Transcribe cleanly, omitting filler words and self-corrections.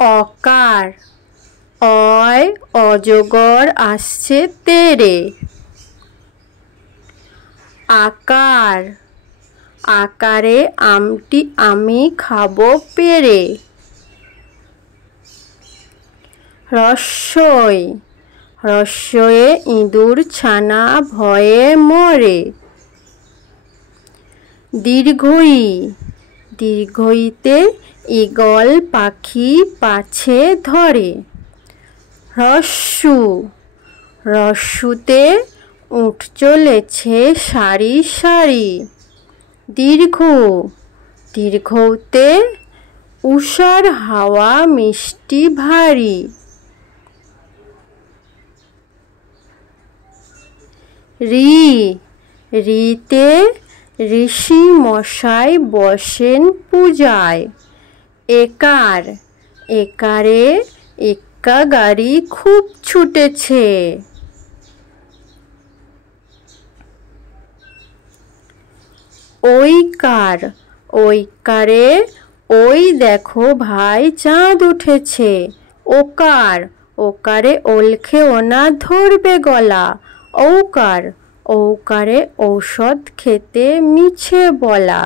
অকার অয় অজগর আসছে তেরে। আকার আকারে আমটি আমি খাবো পেরে। রস্বই রস্বয়ে ইঁদুর ছানা ভয়ে মরে। দীর্ঘই দীর্ঘইতে ঈগল পাখি পাছে ধরে। হ্রস্ব হ্রস্বতে উট চলেছে সারি সারি। দীর্ঘ দীর্ঘতে উষার হাওয়া মিষ্টি ভারী। রি রিতে ঋষি মশাই বসেন পূজায়। একার একারে এক্কা গাড়ি খুব ছুটেছে। ঐকার ঐকারে ওই দেখো ভাই চাঁদ উঠেছে। ওকার ওকারে ওল খেও না ধরবে গলা। ঔকার ঔকারে ঔষধ খেতে মিছে বলা।